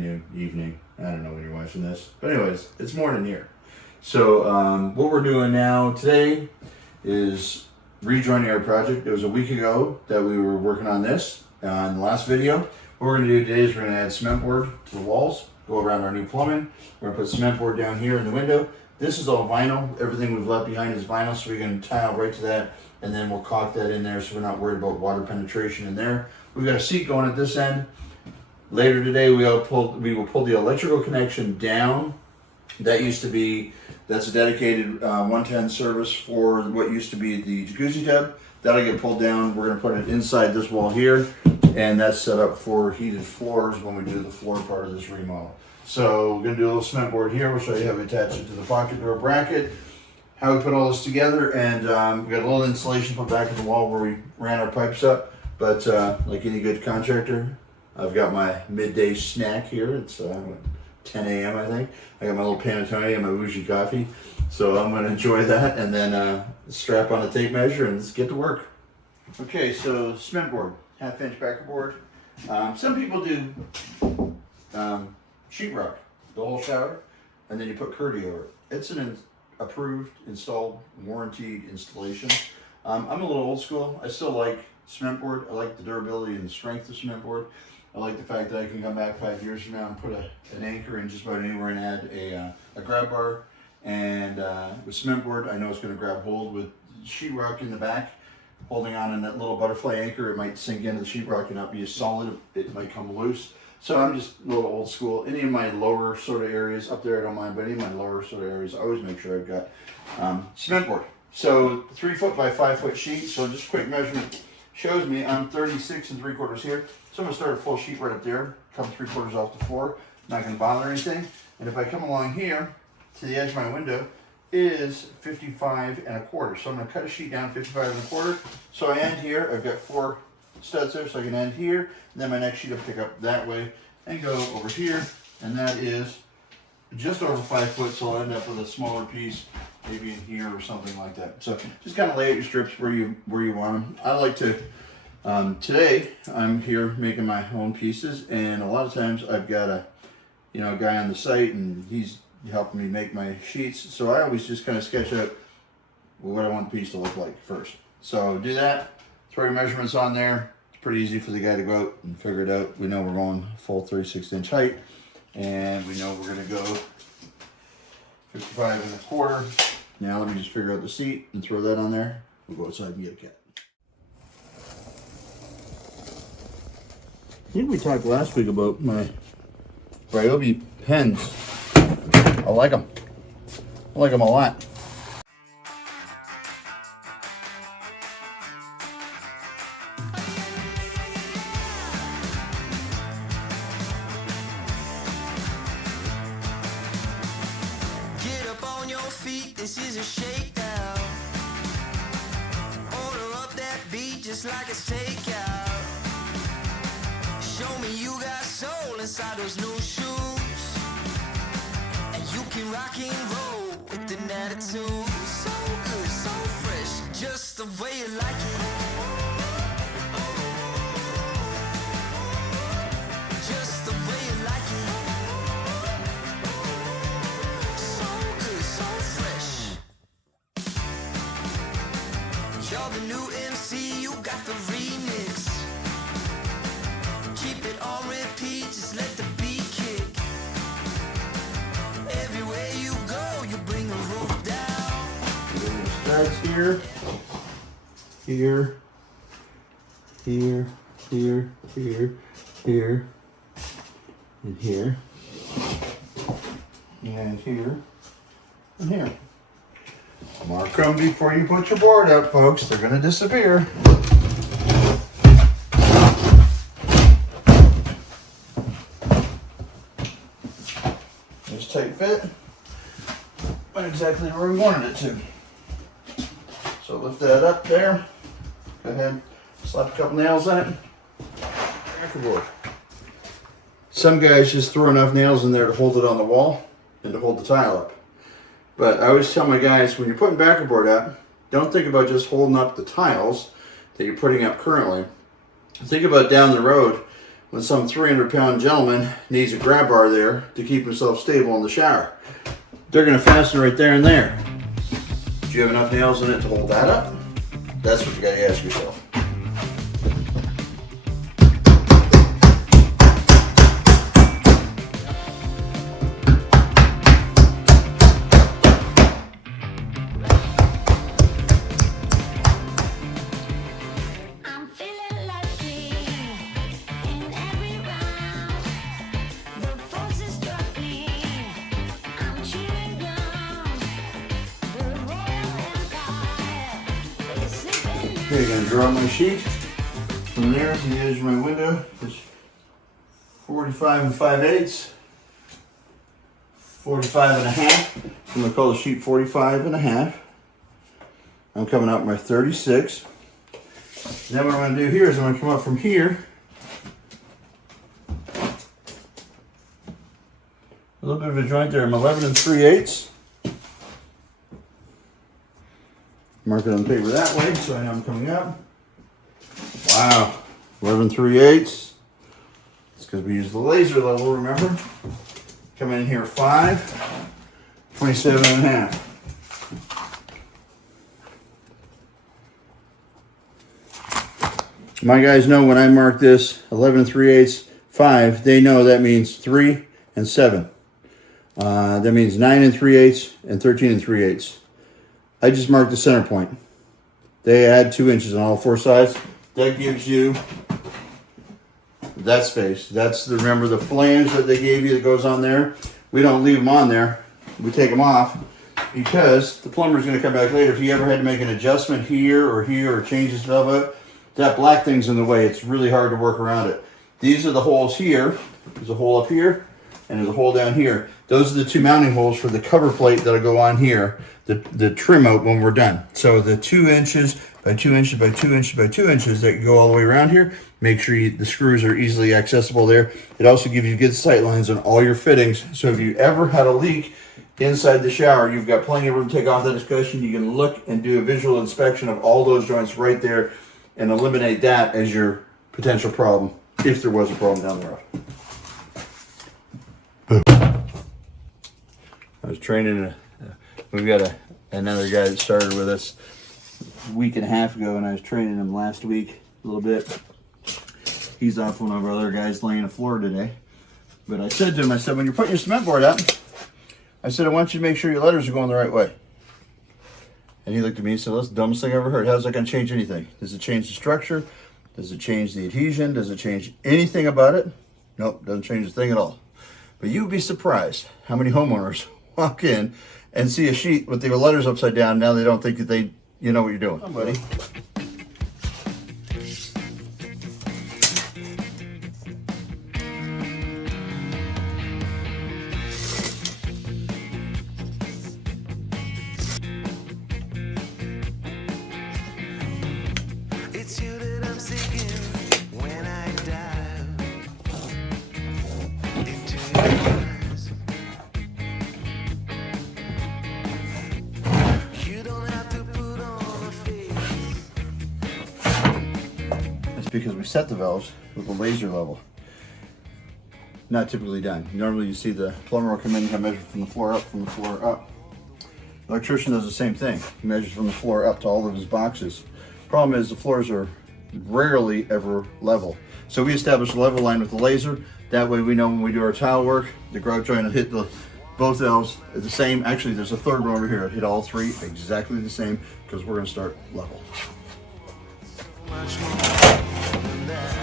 afternoon, evening. I don't know when you're watching this. But anyways, it's morning here. So what we're doing now today is rejoining our project. It was a week ago that we were working on this. In the last video, what we're going to do today is we're going to add cement board to the walls, go around our new plumbing. We're going to put cement board down here in the window. This is all vinyl. Everything we've left behind is vinyl, so we're going to tile right to that, and then we'll caulk that in there so we're not worried about water penetration in there. We've got a seat going at this end. Later today, we will pull the electrical connection down. That's a dedicated 110 service for what used to be the jacuzzi tub. That'll get pulled down. We're gonna put it inside this wall here, and that's set up for heated floors when we do the floor part of this remodel. So we're gonna do a little cement board here. We'll show you how we attach it to the pocket door bracket, how we put all this together, and we got a little insulation put back in the wall where we ran our pipes up. But like any good contractor, I've got my midday snack here. It's 10 a.m. I think. I got my little panettone and my bougie coffee. So I'm going to enjoy that and then strap on a tape measure and let's get to work. Okay, so cement board, 1/2 inch backer board. Some people do sheetrock, the whole shower, and then you put Curdy over it. It's an approved, installed, warranted installation. I'm a little old school. I still like cement board. I like the durability and the strength of cement board. I like the fact that I can come back 5 years from now and put an anchor in just about anywhere and add a grab bar. And with cement board, I know it's going to grab hold. With sheetrock in the back, holding on in that little butterfly anchor, it might sink into the sheetrock and not be as solid. It might come loose. So I'm just a little old school. Any of my lower sort of areas, up there I don't mind, but any of my lower sort of areas, I always make sure I've got cement board. So 3 foot by 5 foot sheet. So just quick measurement shows me I'm 36 3/4 here. So I'm going to start a full sheet right up there, come 3/4 off the floor. Not going to bother anything. And if I come along here to the edge of my window is 55 1/4. So I'm going to cut a sheet down 55 1/4. So I end here. I've got 4 studs there, so I can end here. And then my next sheet will pick up that way and go over here. And that is just over 5 foot. So I'll end up with a smaller piece, maybe in here or something like that. So just kind of lay out your strips where you want them. I like to. Today I'm here making my own pieces, and a lot of times I've got a guy on the site and he's helping me make my sheets, so I always just kind of sketch out what I want the piece to look like first. So do that, throw your measurements on there. It's pretty easy for the guy to go out and figure it out. We know we're going full 36 inch height, and we know we're going to go 55 1/4. Now let me just figure out the seat and throw that on there. We'll go outside and get a cat. I think we talked last week about my Ryobi pens. I like them. I like them a lot. Get up on your feet, this is a shakedown. Order up that beat just like it's takeout. Show me you got soul inside those new shoes, and you can rock and roll with an attitude. So good, so fresh, just the way you like it. Just the way you like it. So good, so fresh. You're the new MC, you got the remix. Keep it on repeat, just let the beat kick. Everywhere you go, you bring the roof down. Starts here, here, here, here, here, here, and here, and here, and here. Mark them before you put your board up, folks. They're going to disappear. Tight fit, but exactly where we wanted it to. So lift that up there. Go ahead, slap a couple nails in it. Checkerboard. Some guys just throw enough nails in there to hold it on the wall and to hold the tile up. But I always tell my guys, when you're putting backer board up, don't think about just holding up the tiles that you're putting up currently. Think about down the road when some 300-pound gentleman needs a grab bar there to keep himself stable in the shower. They're going to fasten right there and there. Do you have enough nails in it to hold that up? That's what you got to ask yourself. Okay, I'm going to draw my sheet from there to the edge of my window. It's 45 5/8, 45 1/2. I'm going to call the sheet 45 1/2. I'm coming up my 36. Then what I'm going to do here is I'm going to come up from here a little bit of a joint there. I'm 11 3/8. Mark it on the paper that way so I know I'm coming up. Wow, 11 3/8. It's because we use the laser level, remember? Come in here 5, 27 1/2. My guys know when I mark this 11 3/8, 5, they know that means 3 and 7. That means 9 3/8 and 13 3/8. I just marked the center point. They add 2 inches on all 4 sides. That gives you that space. That's the, remember the flange that they gave you that goes on there? We don't leave them on there. We take them off because the plumber's going to come back later. If you ever had to make an adjustment here or changes of it, that black thing's in the way. It's really hard to work around it. These are the holes here. There's a hole up here and there's a hole down here. Those are the 2 mounting holes for the cover plate that'll go on here. The trim out when we're done. So the 2 inches by 2 inches by 2 inches by 2 inches that go all the way around here, make sure the screws are easily accessible there. It also gives you good sight lines on all your fittings. So if you ever had a leak inside the shower, you've got plenty of room to take off that discussion. You can look and do a visual inspection of all those joints right there and eliminate that as your potential problem, if there was a problem down the road. Boom. I was training we've got another guy that started with us a week and a half ago, and I was training him last week a little bit. He's off one of our other guys laying the floor today. But I said to him, I said, when you're putting your cement board up, I said, I want you to make sure your letters are going the right way. And he looked at me and said, that's the dumbest thing I ever heard. How's that going to change anything? Does it change the structure? Does it change the adhesion? Does it change anything about it? Nope, doesn't change a thing at all. But you would be surprised how many homeowners walk in and see a sheet with their letters upside down. Now they don't think that you know what you're doing. Somebody. It's you that I'm seeking when I dive into your eyes. You don't have to put on a face. That's because we set the valves with a laser level. Not typically done. Normally you see the plumber will come in and measure from the floor up, from the floor up. The electrician does the same thing. He measures from the floor up to all of his boxes. Problem is the floors are rarely ever level. So we establish a level line with the laser. That way we know when we do our tile work, the grout joint will hit both valves at the same. Actually, there's a third one over here. It'll hit all 3 exactly the same because we're going to start level. Much more than that.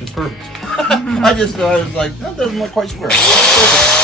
It's perfect. I was like, that doesn't look quite square. Perfect.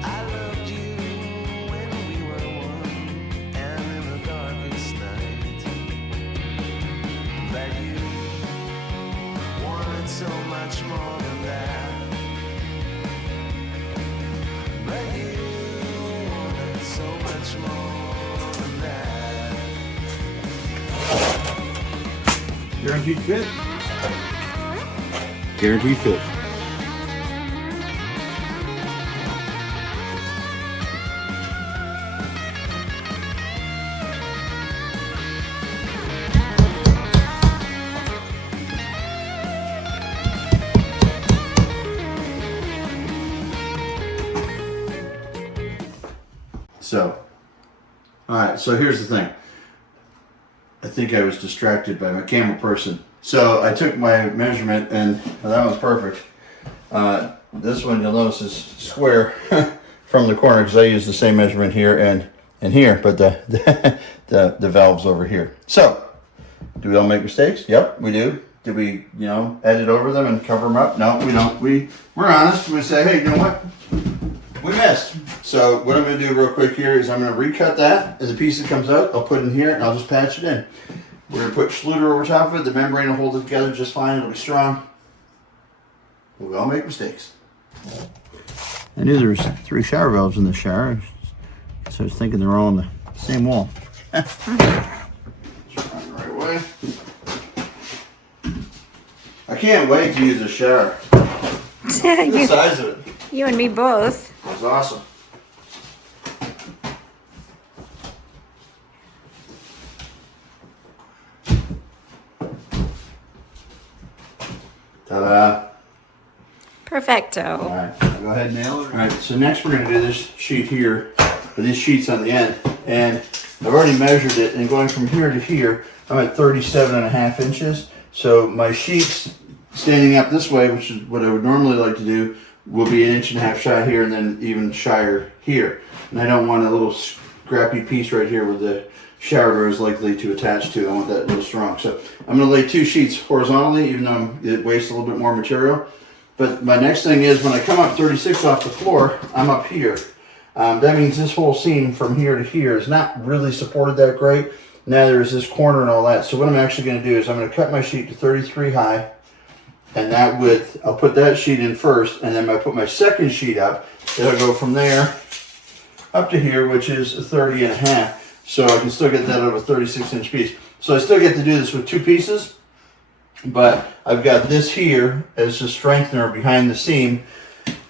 I loved you when we were one. much more than that. But you wanted so much more than that. Guaranteed fit. Guaranteed fit. So, all right, so here's the thing. I think I was distracted by my camera person. So I took my measurement and that one's perfect. This one you'll notice is square from the corner because I use the same measurement here and here, but the valve's over here. So, do we all make mistakes? Yep, we do. Did we, edit over them and cover them up? No, we don't. We're honest. We say, hey, you know what? We missed. So what I'm going to do real quick here is I'm going to recut that, and the piece that comes out, I'll put in here, and I'll just patch it in. We're going to put Schluter over top of it. The membrane will hold it together just fine. It'll be strong. We all make mistakes. I knew there was 3 shower valves in the shower, so I was thinking they're all on the same wall. Let's run the right way. I can't wait to use the shower. The size of it. You and me both. That's awesome. Ta-da. Perfecto. All right, I'll go ahead and nail it. All right, so next we're going to do this sheet here, with these sheets on the end. And I've already measured it, and going from here to here, I'm at 37.5 inches. So my sheets standing up this way, which is what I would normally like to do, will be 1.5 inches shy here and then even shyer here. And I don't want a little scrappy piece right here where the shower door is likely to attach to. I want that real strong. So I'm going to lay 2 sheets horizontally, even though it wastes a little bit more material. But my next thing is when I come up 36 off the floor, I'm up here. That means this whole seam from here to here is not really supported that great. Now there's this corner and all that. So what I'm actually going to do is I'm going to cut my sheet to 33 high. And that width, I'll put that sheet in first, and then I put my second sheet up. It'll go from there up to here, which is 30.5. So I can still get that out of a 36-inch piece. So I still get to do this with 2 pieces, but I've got this here as a strengthener behind the seam.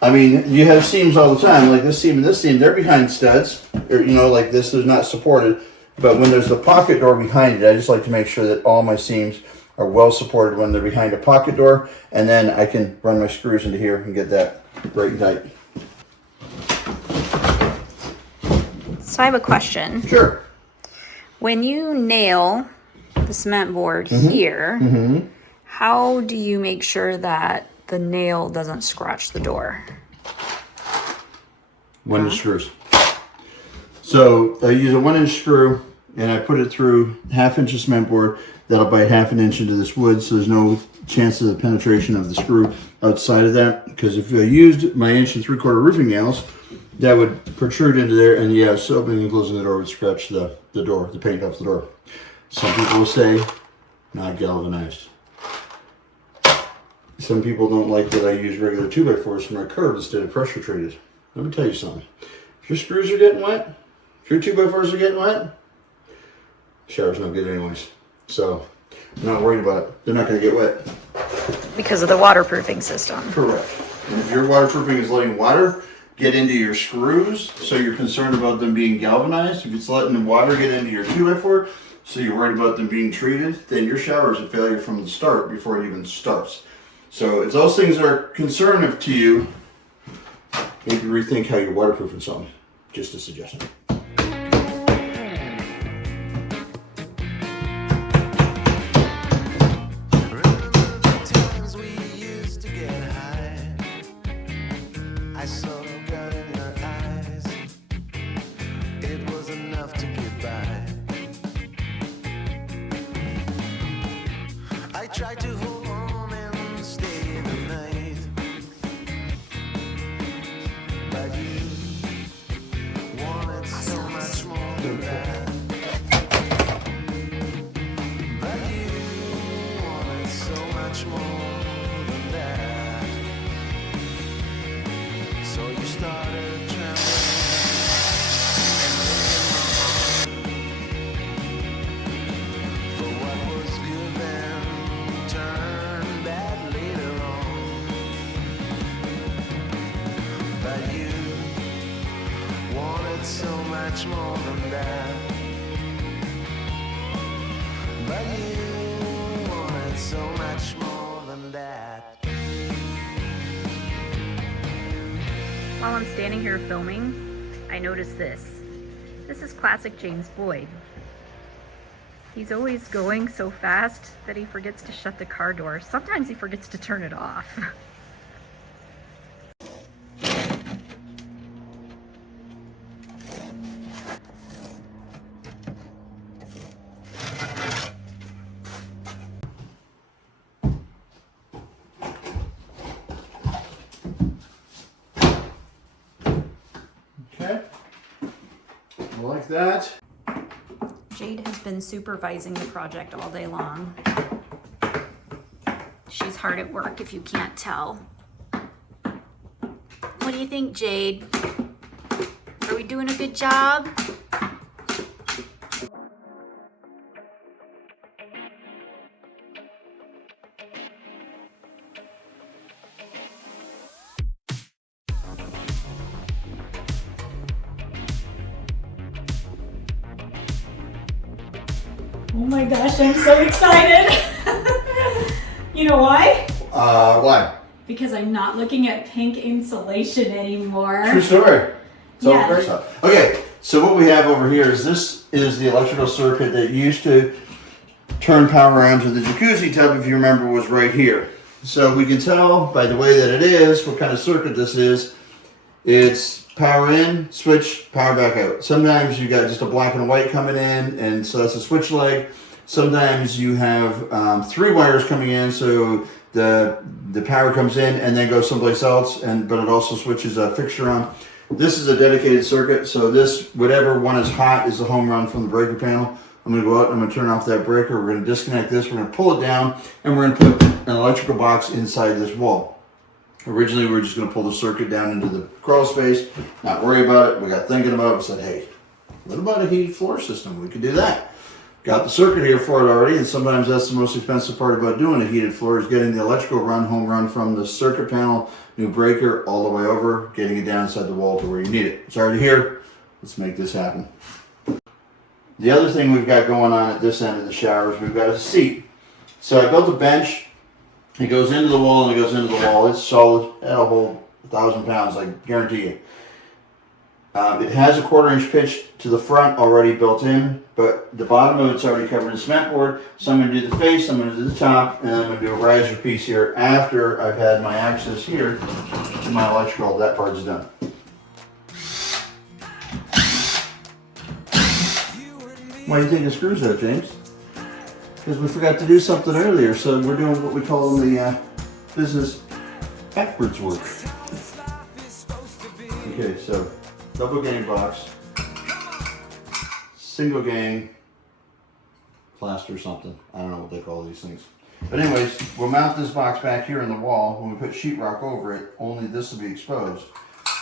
I mean, you have seams all the time, like this seam and this seam, they're behind studs, or like this is not supported. But when there's the pocket door behind it, I just like to make sure that all my seams are well supported when they're behind a pocket door, and then I can run my screws into here and get that right and tight. So I have a question. Sure. When you nail the cement board here, how do you make sure that the nail doesn't scratch the door? 1-inch screws. So I use a 1-inch screw, and I put it through 1/2 inch of cement board. That'll bite 1/2 inch into this wood, so there's no chance of the penetration of the screw outside of that. Because if I used my 1 3/4 roofing nails, that would protrude into there, and yes, opening and closing the door would scratch the door, the paint off the door. Some people will say, not galvanized. Some people don't like that I use regular 2x4s for my curb instead of pressure treated. Let me tell you something. If your screws are getting wet, if your 2x4s are getting wet, shower's no good anyways. So I'm not worried about it. They're not going to get wet. Because of the waterproofing system. Correct. And if your waterproofing is letting water get into your screws, so you're concerned about them being galvanized, if it's letting the water get into your 2x4, so you're worried about them being treated, then your shower is a failure from the start before it even starts. So if those things are concerning to you, maybe rethink how you're waterproofing something. Just a suggestion. Tried to hold on and stay the night, but you wanted so much more than that. But you wanted so much more than that. much more than that. But you wanted so much more than that. While I'm standing here filming, I noticed this. This is classic James Boyd. He's always going so fast that he forgets to shut the car door. Sometimes he forgets to turn it off. Okay, like that. Jade has been supervising the project all day long. She's hard at work if you can't tell. What do you think, Jade? Are we doing a good job? Oh my gosh, I'm so excited. You know why? Why? Because I'm not looking at pink insulation anymore. True story. So Yeah. great stuff. Okay, so what we have over here is this is the electrical circuit that used to turn power on to the jacuzzi tub, if you remember, was right here. So we can tell by the way that it is what kind of circuit this is. It's power in, switch, power back out. Sometimes you got just a black and white coming in, and so that's a switch leg. Sometimes you have 3 wires coming in, so the power comes in and then goes someplace else, but it also switches a fixture on. This is a dedicated circuit, so this, whatever one is hot, is the home run from the breaker panel. I'm going to go out and I'm going to turn off that breaker. We're going to disconnect this, we're going to pull it down, and we're going to put an electrical box inside this wall. Originally, we were just going to pull the circuit down into the crawl space, not worry about it. We got thinking about it and said, hey, what about a heated floor system? We could do that. Got the circuit here for it already, and sometimes that's the most expensive part about doing a heated floor is getting the electrical home run from the circuit panel, new breaker, all the way over, getting it down inside the wall to where you need it. It's already here. Let's make this happen. The other thing we've got going on at this end of the shower is we've got a seat. So I built a bench. It goes into the wall and it goes into the wall. It's solid. It'll hold 1,000 pounds, I guarantee you. It has a 1/4-inch pitch to the front already built in, but the bottom of it's already covered in cement board. So I'm going to do the face, I'm going to do the top, and I'm going to do a riser piece here after I've had my access here to my electrical. That part's done. Why do you think the screws out, James? Because we forgot to do something earlier, so we're doing what we call in the business backwards work. Okay, so double gang box, single gang plaster something. I don't know what they call these things. But anyways, we'll mount this box back here in the wall. When we put sheetrock over it, only this will be exposed.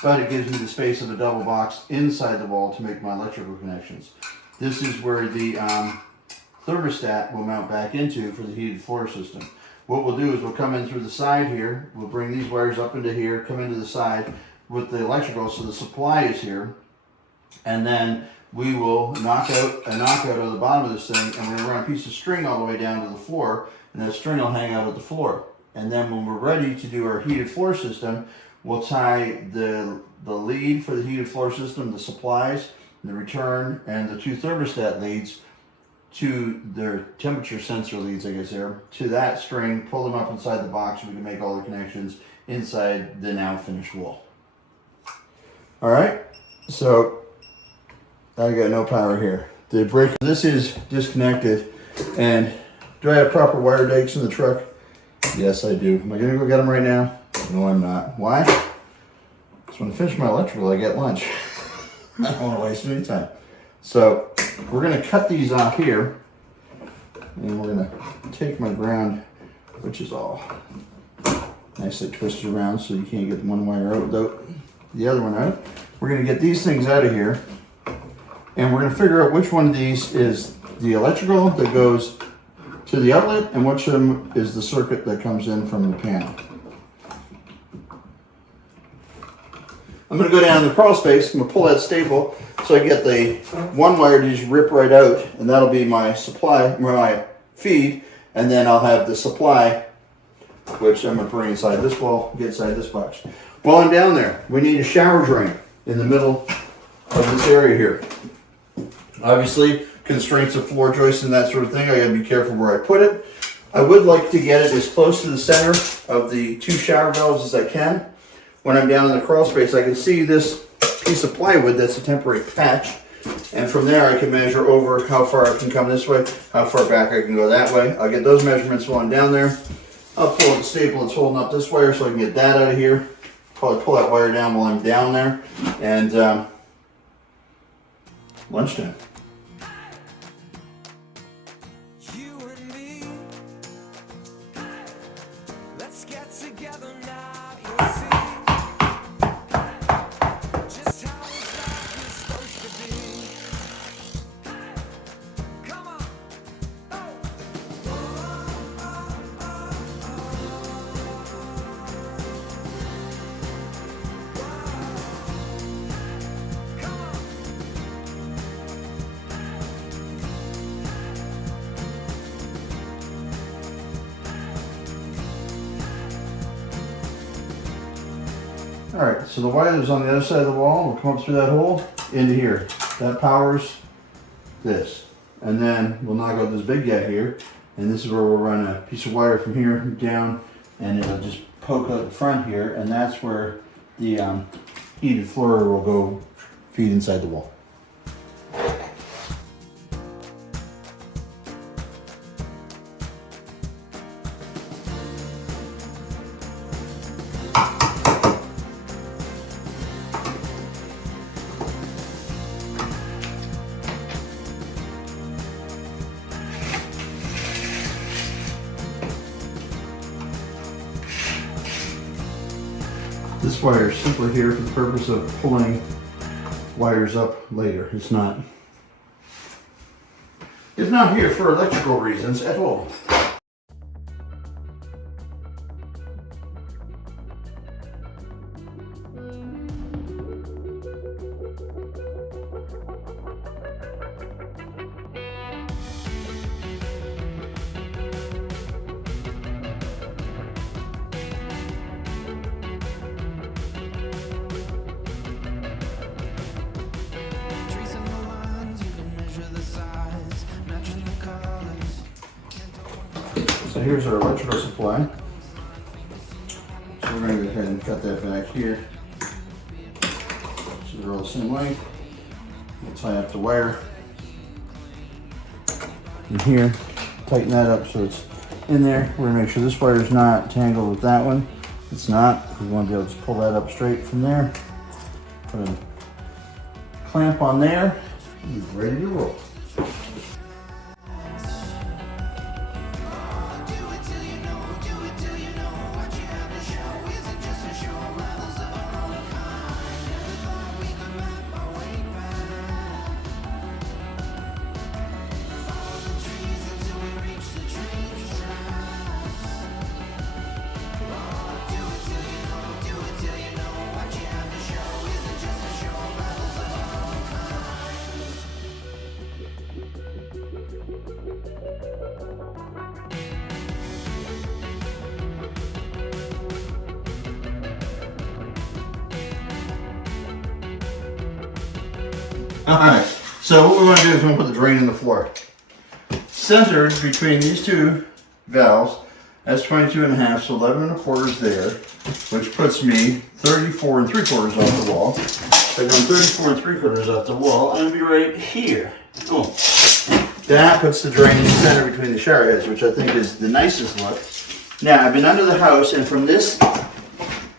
But it gives me the space of a double box inside the wall to make my electrical connections. This is where the thermostat will mount back into for the heated floor system. What we'll do is we'll come in through the side here. We'll bring these wires up into here, come into the side with the electrical, so the supply is here. And then we will knock out a knockout of the bottom of this thing, and we're going to run a piece of string all the way down to the floor, and that string will hang out at the floor. And then when we're ready to do our heated floor system, we'll tie the lead for the heated floor system, the supplies, the return, and the 2 thermostat leads to their temperature sensor leads, I guess there, to that string, pull them up inside the box, and we can make all the connections inside the now finished wall. Alright, so I got no power here. The breaker, this is disconnected, and do I have proper wire dikes in the truck? Yes, I do. Am I going to go get them right now? No, I'm not. Why? Because when I finish my electrical, I get lunch. I don't want to waste any time. So we're going to cut these off here, and we're going to take my ground, which is all nicely twisted around so you can't get one wire out without the other one out. We're going to get these things out of here, and we're going to figure out which one of these is the electrical that goes to the outlet and which one is the circuit that comes in from the panel. I'm going to go down in the crawl space. I'm going to pull that staple so I get the one wire to just rip right out, and that'll be my supply, my feed, and then I'll have the supply, which I'm going to bring inside this wall, get inside this box. While I'm down there, we need a shower drain in the middle of this area here. Obviously, constraints of floor joists and that sort of thing, I got to be careful where I put it. I would like to get it as close to the center of the two shower valves as I can. When I'm down in the crawl space, I can see this piece of plywood that's a temporary patch. And from there, I can measure over how far I can come this way, how far back I can go that way. I'll get those measurements while I'm down there. I'll pull out the staple that's holding up this wire so I can get that out of here. Probably pull that wire down while I'm down there. And lunchtime. You and me, let's get together now, you'll see just how life is supposed to be. Come on. Alright, so the wire that's on the other side of the wall will come up through that hole into here. That powers this. And then we'll knock out this big guy here. And this is where we'll run a piece of wire from here down, and it'll just poke out the front here, and that's where the heated floor will go feed inside the wall. This wire is simply here for the purpose of pulling wires up later. It's not here for electrical reasons at all. So here's our electrical supply. So we're going to go ahead and cut that back here. So they're all the same length. We'll tie up the wire in here, tighten that up so it's in there. We're going to make sure this wire is not tangled with that one. It's not. We want to be able to just pull that up straight from there. Put a clamp on there, and we're ready to roll. Alright, so what we want to do is we want to put the drain in the floor. Centered between these two valves, that's 22.5, so 11.25 is there, which puts me 34.75 off the wall. If I go 34.75 off the wall, I'm going to be right here. Cool. That puts the drain in the center between the shower heads, which I think is the nicest look. Now, I've been under the house, and from this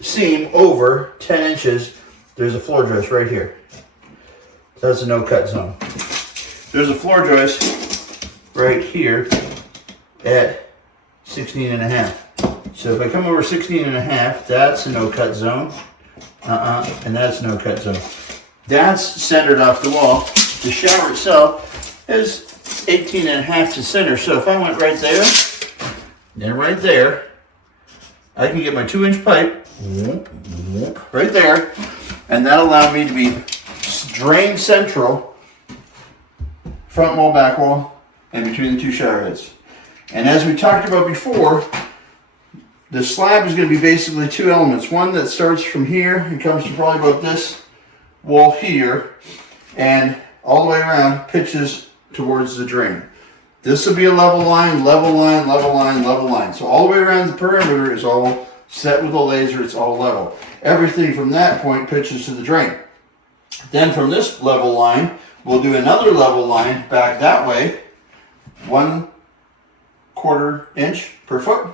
seam over 10 inches, there's a floor joist right here. So that's a no-cut zone. There's a floor joist right here at 16.5. So if I come over 16.5, that's a no-cut zone. And that's a no-cut zone. That's centered off the wall. The shower itself is 18.5 to center. So if I went right there, and right there, I can get my 2-inch pipe right there, And that allowed me to be drain central, front wall, back wall, and between the two shower heads. And as we talked about before, the slab is going to be basically two elements. One that starts from here and comes to probably about this wall here, and all the way around pitches towards the drain. This will be a level line, level line, level line, level line. So all the way around the perimeter is all set with a laser, it's all level. Everything from that point pitches to the drain. Then from this level line, we'll do another level line back that way, 1/4 inch per foot.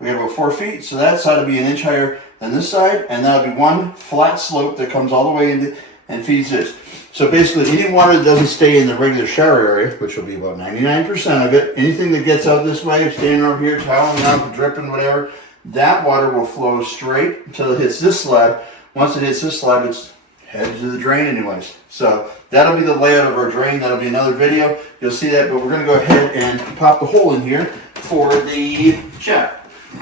We have about 4 feet, so that side will be an inch higher than this side, and that'll be one flat slope that comes all the way into and feeds this. So basically, any water that doesn't stay in the regular shower area, which will be about 99% of it, anything that gets out this way, standing over here, toweling out, dripping, whatever, that water will flow straight until it hits this slab. Once it hits this slab, it's headed to the drain anyways. So that'll be the layout of our drain. That'll be another video. You'll see that, but we're going to go ahead and pop the hole in here for the shower.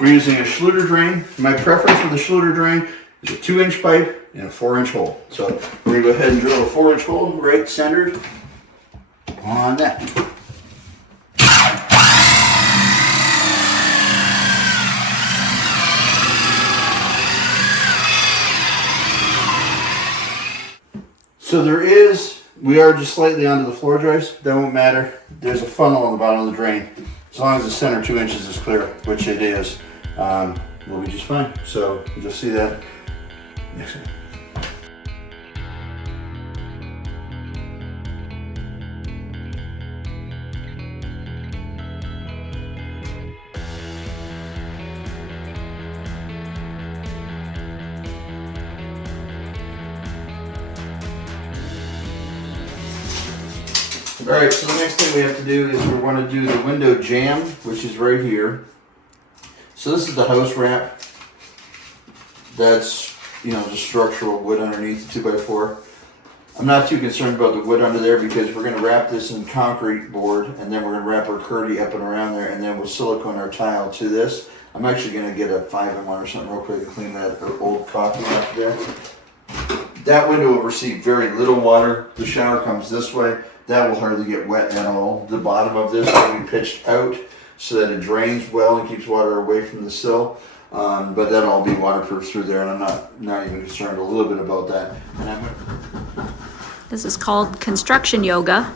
We're using a Schluter drain. My preference for the Schluter drain is a 2-inch pipe and a 4-inch hole. So we're going to go ahead and drill a 4-inch hole right centered on that. So we are just slightly onto the floor joist. That won't matter. There's a funnel on the bottom of the drain. As long as the center 2 inches is clear, which it is, we'll be just fine. So you'll see that next time. Alright, so the next thing we have to do is we want to do the window jamb, which is right here. So this is the house wrap. That's, the structural wood underneath the 2x4. I'm not too concerned about the wood under there because we're going to wrap this in concrete board, and then we're going to wrap our curdy up and around there, and then we'll silicone our tile to this. I'm actually going to get a 5-in-1 or something real quick to clean that old copy off there. That window will receive very little water. The shower comes this way. That will hardly get wet at all. The bottom of this will be pitched out so that it drains well and keeps water away from the sill. But that'll all be waterproof through there, and I'm not even concerned a little bit about that. And This is called construction yoga.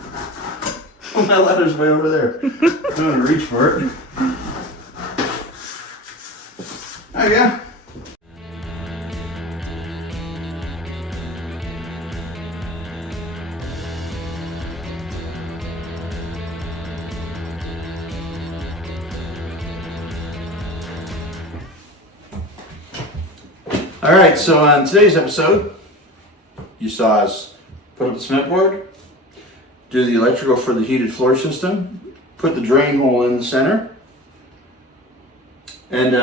oh, my ladder's way over there. I'm gonna reach for it. There you go. All right, so on today's episode, you saw us put up the cement board, do the electrical for the heated floor system, put the drain hole in the center, and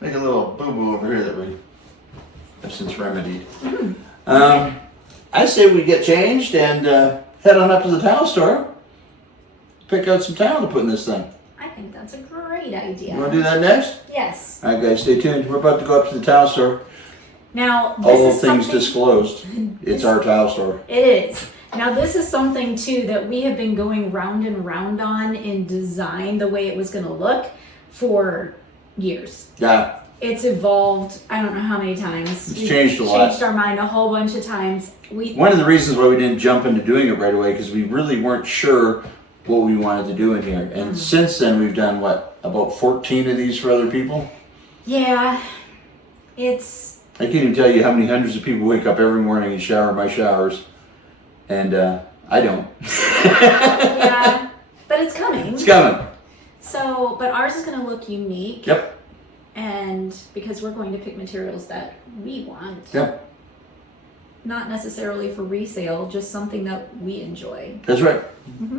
make a little boo-boo over here that we have since remedied. I say we get changed and head on up to the towel store, pick out some towel to put in this thing. I think that's a great idea. You want to do that next? Yes. All right, guys, stay tuned. We're about to go up to the towel store. Now, this All is things something, disclosed. It's our towel store. It is. Now, this is something, too, that we have been going round and round on in design, the way it was going to look, for years. Yeah. It's evolved, I don't know how many times. It's changed a lot. Changed our mind a whole bunch of times. One of the reasons why we didn't jump into doing it right away, because we really weren't sure what we wanted to do in here. And since then, we've done, about 14 of these for other people? Yeah. It's... I can't even tell you how many hundreds of people wake up every morning and shower my showers. And I don't. yeah. But it's coming. It's coming. So, but ours is going to look unique. Yep. And because we're going to pick materials that we want. Yep. Not necessarily for resale, just something that we enjoy. That's right.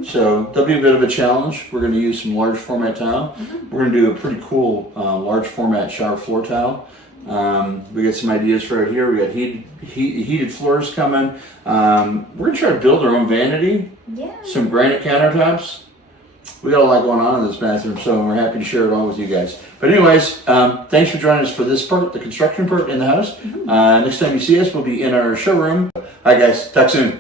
So that'll be a bit of a challenge. We're going to use some large format tile. We're going to do a pretty cool large format shower floor tile. We got some ideas for it here. We got heated floors coming. We're going to try to build our own vanity. Yeah. Some granite countertops. we got a lot going on in this bathroom, so we're happy to share it all with you guys. But anyways, thanks for joining us for this part, the construction part in the house. Next time you see us, we'll be in our showroom. All right, guys, talk soon.